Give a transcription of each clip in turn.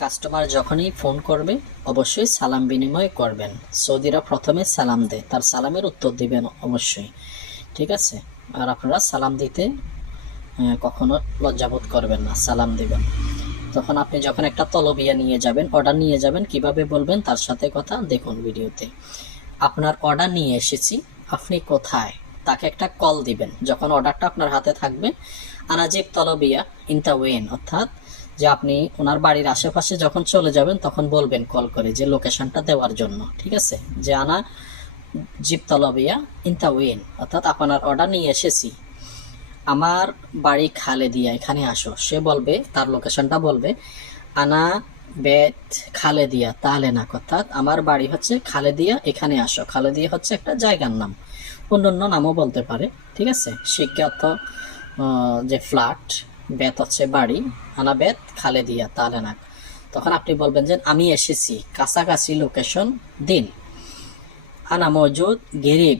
Customer যখনই phone করবে, অবশ্যই সালাম বিনিময় করবেন। সৌদিরা প্রথমে সালাম দেয়, তার সালামের উত্তর দিবেন অবশ্যই। ঠিক আছে? আর আপনারা সালাম দিতে কখনো লজ্জাবোধ করবেন না, সালাম দিবেন। তখন আপনি যখন একটা তলবিয়া নিয়ে যাবেন অর্ডার নিয়ে যাবেন, কীভাবে বলবেন তার সাথে কথা দেখুন ভিডিওতে। আপনার অর্ডার নিয়ে এসেছি, আপনি কোথায়? তাকে একটা কল দিবেন, যখন অর্ডারটা আপনার হাতে থাকবে, আনাজিব তলবিয়া ইন দ্য ওয়েন অর্থাৎ যে আপনি ওনার বাড়ির আশেপাশে যখন চলে যাবেন, তখন বলবেন কল করে যে লোকেশনটা দেওয়ার জন্য, ঠিক আছে? যে আনা জিপ তলবিয়া ইন দ্য ওয়েন অর্থাৎ আপনার অর্ডার নিয়ে এসেছি। আমার বাড়ি খালে দিয়া এখানে আসো। সে বলবে, তার লোকেশনটা বলবে, আনা বেত তাহলে না, অর্থাৎ আমার বাড়ি হচ্ছে খালে দিয়া এখানে আসো। খালে দিয়া হচ্ছে একটা জায়গার নাম। অন্য অন্য নামও বলতে পারে, ঠিক আছে? শিক্ষা অর্থ যে ফ্ল্যাট বেত হচ্ছে বাড়ি, আনা বেত, খালে দিয়া তাহলে না তখন আপনি বলবেন যে, আমি এসেছি, কাছাকাছি লোকেশন দিন। আনা মজুদ, গেরিব,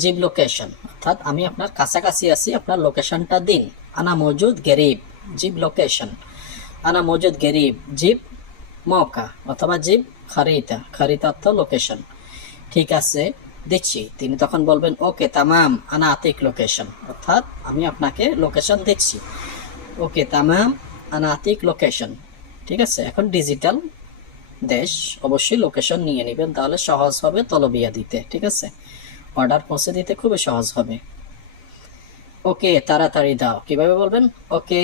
জিব লোকেশন অর্থাৎ আমি আপনার কাছাকাছি আছি, আপনার লোকেশনটা দিন। আনা মজুদ, গেরিব, জিব লোকেশন আনা মজুদ, গেরিব, জিব মৌকা অথবা জিব খারিতা। খারিতা অর্থ লোকেশন ঠিক আছে, দিচ্ছি। তিনি তখন বলবেন, ওকে, তামাম, আনা আতিক লোকেশন অর্থাৎ আমি আপনাকে লোকেশন দিচ্ছি। ওকে তামাম, আনাতিক লোকেশন ঠিক আছে, এখন ডিজিটাল দেশ, অবশ্যই লোকেশন নিয়ে নেবেন, তাহলে সহজ হবে তলবিয়া দিতে, ঠিক আছে? অর্ডার পৌঁছে দিতে খুবই সহজ হবে। ওকে তাড়াতাড়ি দাও, কীভাবে বলবেন? ওকে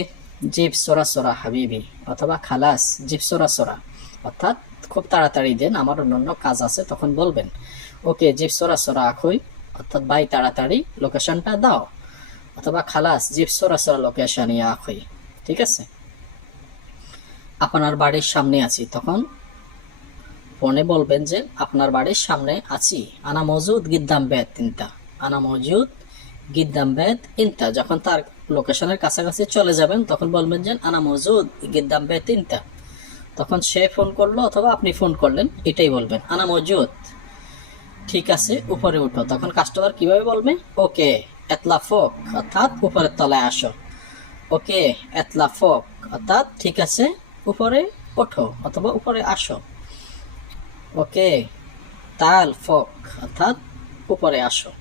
জিপ সোরা সোরা, হাবিবি, অথবা খালাস জিপ সোরা সোরা। অর্থাৎ খুব তাড়াতাড়ি দেন, আমার অন্যান্য কাজ আছে, তখন বলবেন। ওকে জিপ সোরা সোরা, আখই, অর্থাৎ বাই তাড়াতাড়ি লোকেশনটা দাও। অথবা খালাস জিপ সোরা সোরা লোকেশন, ইয়া ঠিক আছে? আপনার বাড়ির সামনে আছি। তখন ফোনে বলবেন যে, আপনার বাড়ির সামনে আছি। আনা মজুদ গিদ্দাম বেদ তিনটা। আনা মজুদ গিদ্দাম বেদ ইনতা যখন তার লোকেশনের কাছাকাছি চলে যাবেন, তখন বলবেন যে, আনা মজুদ গিদ্দাম বেদ তিনটা। তখন সে ফোন করল অথবা আপনি ফোন করলেন, এটাই বলবেন, আনা মজুদ, ঠিক আছে, উপরে উঠো। তখন কাস্টমার কীভাবে বলবে, ওকে এতলা ফোক, অর্থাৎ উপরের তলায় আসো। ওকে, এতলা ফোক, অর্থাৎ ঠিক আছে, উপরে ওঠো অথবা উপরে আসো। ওকে, তাল ফোক, অর্থাৎ উপরে আসো।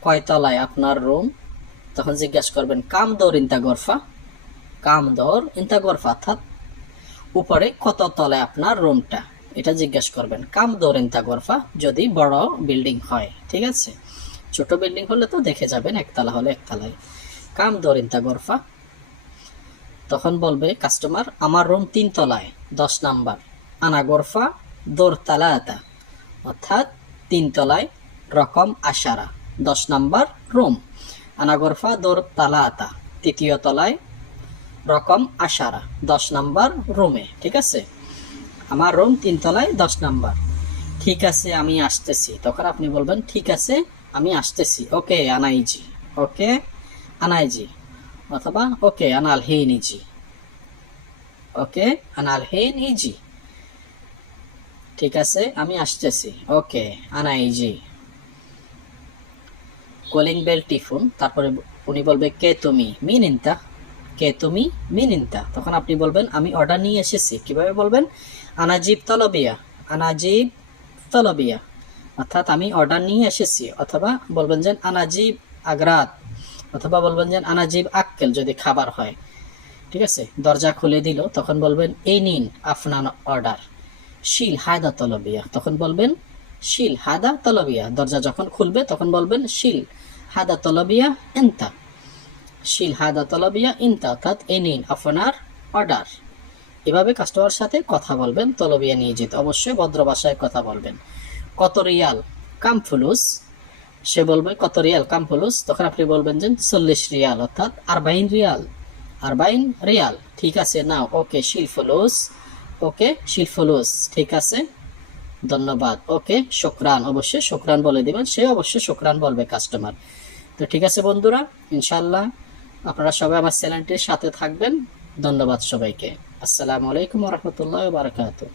কয়তলায় আপনার রুম? তখন জিজ্ঞাসা করবেন, কাম দৌড় ইন্তা গরফা? কাম দৌড় ইন্তা গরফা, অর্থাৎ উপরে কত তলায় আপনার রুমটা? এটা জিজ্ঞাসা করবেন, কাম দৌড় ইন্তা গরফা, যদি বড় বিল্ডিং হয়, ঠিক আছে? ছোট বিল্ডিং হলে তো দেখে যাবেন, একতলা হলে একতলায়। কাম দৌড় ইন্তা গরফা, তখন বলবে, কাস্টমার, আমার রুম তিন তলায়, দশ নাম্বার। আনা গোরফা, দোর তালাতা, অর্থাৎ তিন তলায় রকম আশারা, দশ নাম্বার রুম। আনা গোরফা, দোর তালাতা, তৃতীয় তলায় রকম আশারা, দশ নাম্বার রুমে, ঠিক আছে? আমার রুম তিন তলায় দশ নাম্বার। ঠিক আছে, আমি আসতেছি। তখন আপনি বলবেন, ঠিক আছে, আমি আসতেছি। ওকে, আনাইজি। ওকে, আনাইজি। অথবা, ওকে আনাল হেন ইজি ওকে আনাল হেন ইজি ঠিক আছে, আমি আসতেছি। ওকে আনা ইজি কলিং বেল টিফুন তারপরে উনি বলবে, কে তুমি? মিনিনতা। কে তুমি? মিনিনতা তখন আপনি বলবেন, আমি অর্ডার নিয়ে এসেছি। কীভাবে বলবেন? আনাজিব তলবিয়া। আনাজিব তলবিয়া। অর্থাৎ আমি অর্ডার নিয়ে এসেছি। অথবা বলবেন যে, আনাজিব আগ্রাত। অথবা বলবেন যে, আনাজিব আক্কেল, যদি খাবার হয়। ঠিক আছে? দরজা খুলে দিল। তখন বলবেন, এই নিন আপনার অর্ডার শিল হায়দা তলবিয়া। তখন বলবেন, শিল হাদা তলবিয়া। দরজা যখন খুলবে, তখন বলবেন, শিল হাদা তলবিয়া এন্তা। শিল হাদা তলবিয়া ইনতা অর্থাৎ এই নিন আপনার অর্ডার। এভাবে কাস্টমার সাথে কথা বলবেন, তলবিয়া নিয়ে যেতে অবশ্যই ভদ্র ভাষায় কথা বলবেন। কত রিয়াল? কাম ফুলুস। সে বলবে, কত রিয়াল? কাম ফুলুস? তখন আপনি বলবেন যে, চল্লিশ রিয়াল অর্থাৎ আরবাইন রিয়াল। আরবাইন রিয়াল। ঠিক আছে, নাও, ওকে, শিল ফুলুস। ওকে, শিল ফুলুস। ঠিক আছে, ধন্যবাদ। ওকে, শুক্রান, অবশ্যই শুক্রান বলে দিবেন, সে অবশ্যই শুক্রান বলবে কাস্টমার। তো ঠিক আছে বন্ধুরা ইনশাল্লাহ আপনারা সবাই আমার চ্যানেলটির সাথে থাকবেন। ধন্যবাদ সবাইকে। আসসালামু আলাইকুম রহমতুল্লাহ বারকাতুহ।